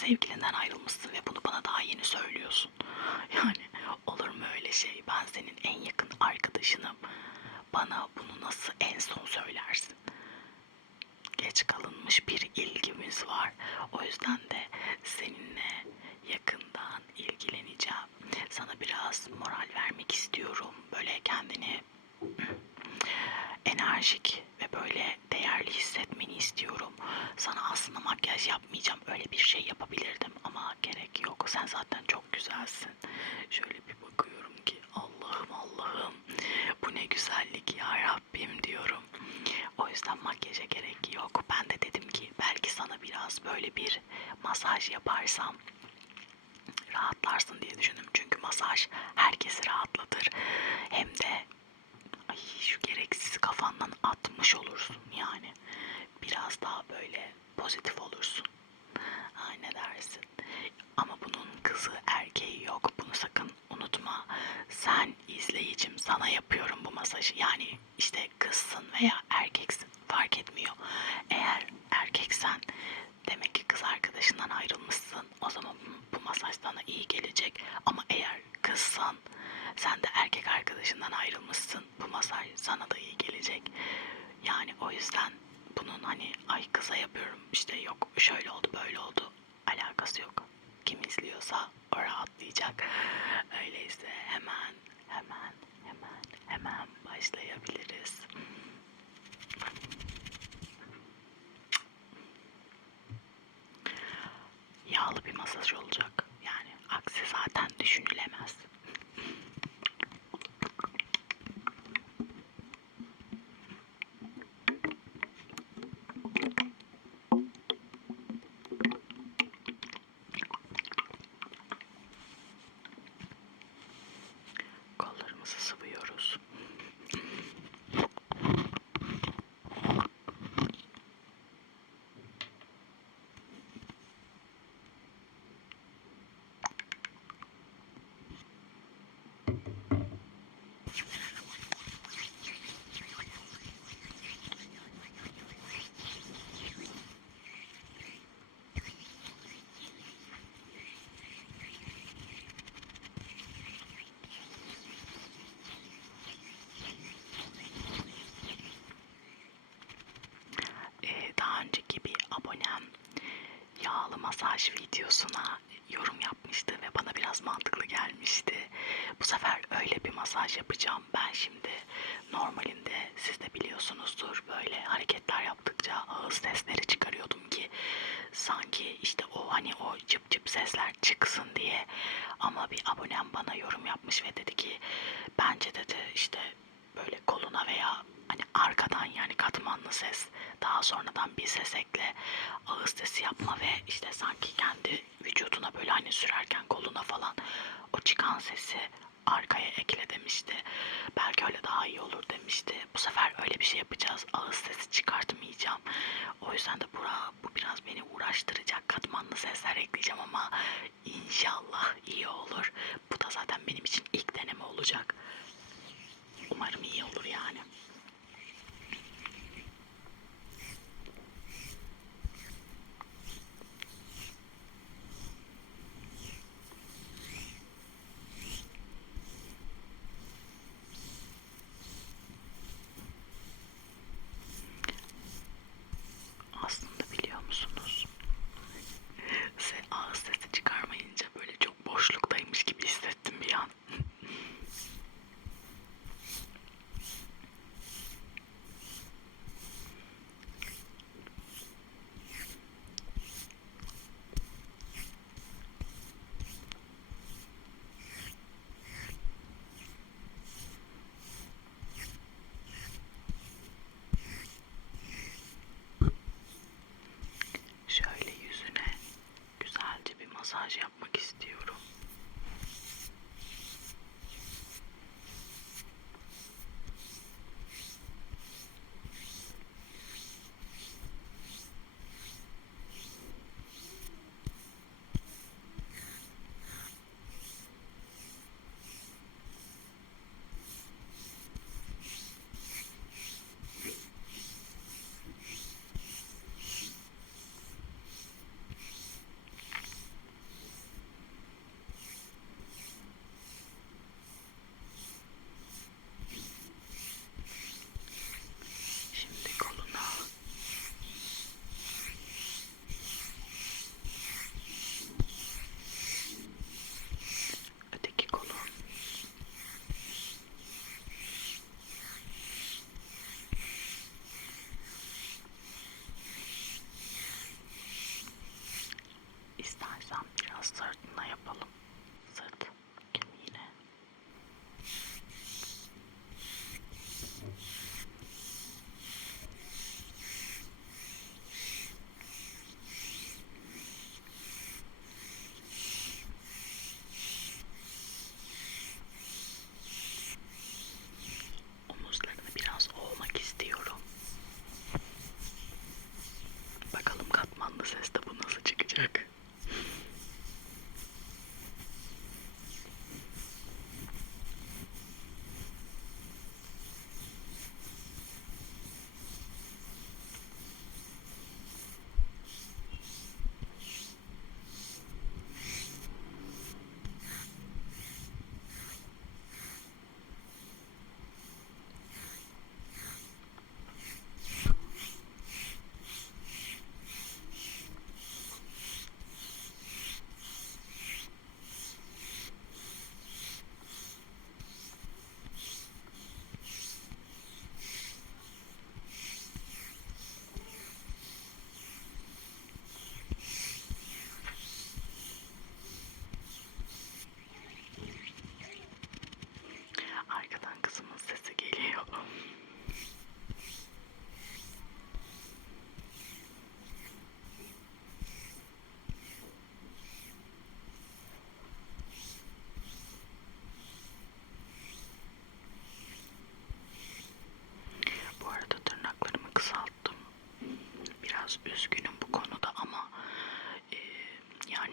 sevgilinden ayrılmışsın ve bunu bana daha yeni söylüyorsun. Yani olur mu öyle şey? Ben senin en yakın arkadaşınım. Bana bunu nasıl en son söylersin? Geç kalınmış bir ilgimiz var. O yüzden de seninle yakından ilgileneceğim. Sana biraz moral vermek istiyorum. Böyle kendini enerjik ve böyle değerli hissetmeni istiyorum. Sana aslında makyaj yapmayacağım. Öyle bir şey yapabilirdim ama gerek yok. Sen zaten çok güzelsin. Şöyle bir bakıyorum ki Allah'ım Allah'ım bu ne güzellik ya Rabbim diyorum. O yüzden makyaja gerek yok. Ben de dedim ki belki sana biraz böyle bir masaj yaparsam rahatlarsın diye düşündüm. Çünkü masaj herkesi rahatlatır. Hem de ay şu gereksiz kafandan atmış olursun. Biraz daha böyle pozitif olursun. Ay ne dersin? Ama bunun kızı erkeği yok. Bunu sakın unutma. Sen izleyicim sana yapıyorum bu masajı. Yani işte kızsın veya erkeksin fark etmiyor. Eğer erkeksen demek ki kız arkadaşından ayrılmışsın. O zaman bu masaj sana iyi gelecek. Ama eğer kızsan sen de erkek arkadaşından ayrılmışsın. Bu masaj sana da iyi gelecek. Yani o yüzden bunun hani ay kıza yapıyorum işte yok şöyle oldu böyle oldu alakası yok. Kim izliyorsa o rahatlayacak. Öyleyse hemen hemen hemen hemen başlayabiliriz. Yağlı bir masaj olacak. Yani aksi zaten düşünülemez. Kollarımızı sıvıyoruz. Ee, daha önceki bir abonem videosuna yorum yapmıştı ve bana biraz mantıklı gelmişti. Bu sefer öyle bir masaj yapacağım. Ben şimdi normalinde siz de biliyorsunuzdur böyle hareketler yaptıkça ağız sesleri çıkarıyordum ki sanki işte o hani o çıp çıp sesler çıksın diye. Ama bir abonem bana yorum yapmış ve dedi ki bence dedi işte böyle koluna veya hani arkadan yani katmanlı ses daha sonradan bir ses ekle ağız sesi yapma ve işte sanki kendi vücuduna böyle hani sürerken koluna falan o çıkan sesi arkaya ekle demişti. Belki öyle daha iyi olur demişti. Bu sefer öyle bir şey yapacağız. Ağız sesi çıkartmayacağım. O yüzden de bura, bu biraz beni uğraştıracak. Katmanlı sesler ekleyeceğim ama inşallah iyi olur. Bu da zaten benim için ilk deneme olacak. Umarım iyi olur yani.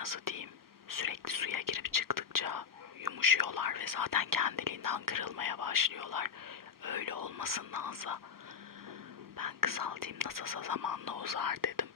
nasıl diyeyim sürekli suya girip çıktıkça yumuşuyorlar ve zaten kendiliğinden kırılmaya başlıyorlar. Öyle olmasın Naz'a. Ben kısaltayım nasılsa zamanla uzar dedim.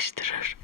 açtırır.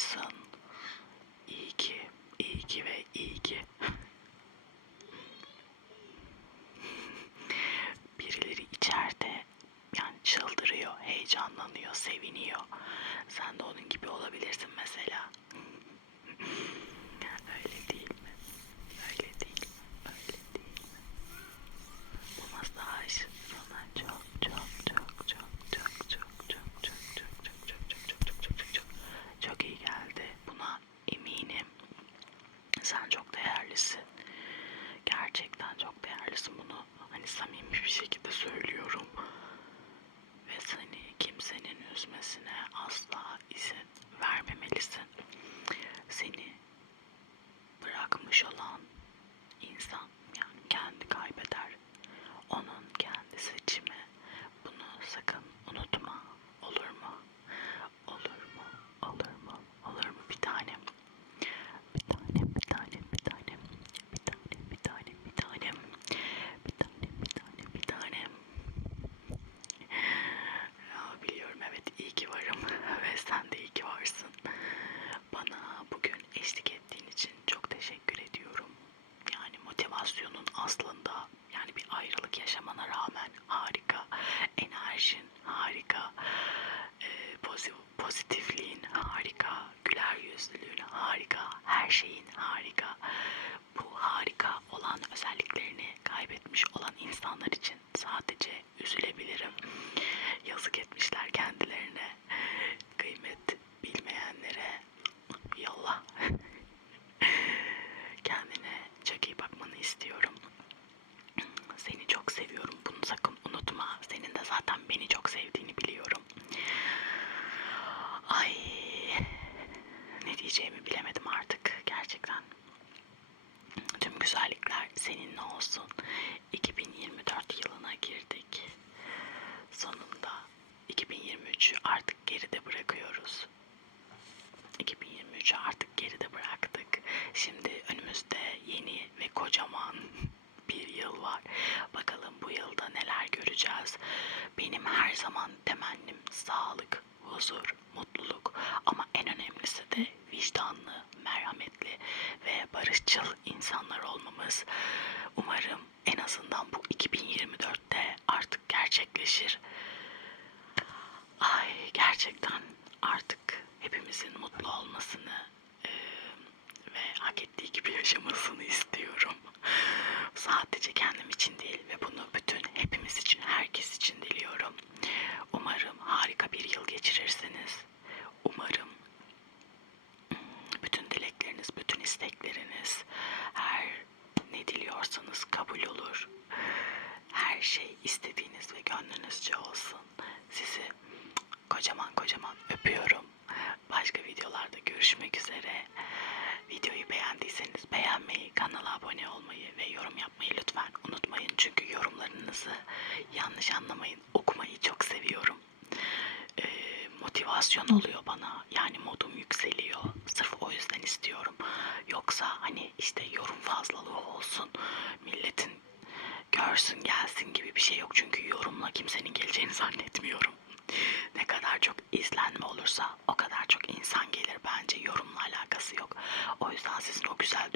Jason. senin de zaten beni çok sevdiğini biliyorum. Ay ne diyeceğimi bilemedim artık gerçekten. Tüm güzellikler seninle olsun. 2024 yılına girdik. Sonunda 2023'ü artık geride bırakıyoruz. 2023'ü artık geride bıraktık. Şimdi önümüzde yeni ve kocaman bir yıl var. Sadece kendim için değil ve bunu bütün hepimiz için, herkes için diliyorum. Umarım harika bir yıl geçirirsiniz. Umarım bütün dilekleriniz, bütün istekleriniz, her ne diliyorsanız kabul olur. Her şey istediğiniz ve gönlünüzce olsun. Sizi kocaman kocaman öpüyorum. Başka videolarda görüşmek üzere. Videoyu beğendiyseniz beğenmeyi, kanala abone olmayı ve yorum yapmayı yorumlarınızı yanlış anlamayın. Okumayı çok seviyorum. Ee, motivasyon oluyor bana. Yani modum yükseliyor. Sırf o yüzden istiyorum. Yoksa hani işte yorum fazlalığı olsun. Milletin görsün gelsin gibi bir şey yok. Çünkü yorumla kimsenin geleceğini zannetmiyorum. Ne kadar çok izlenme olursa o kadar çok insan gelir bence yorumla alakası yok. O yüzden sizin o güzel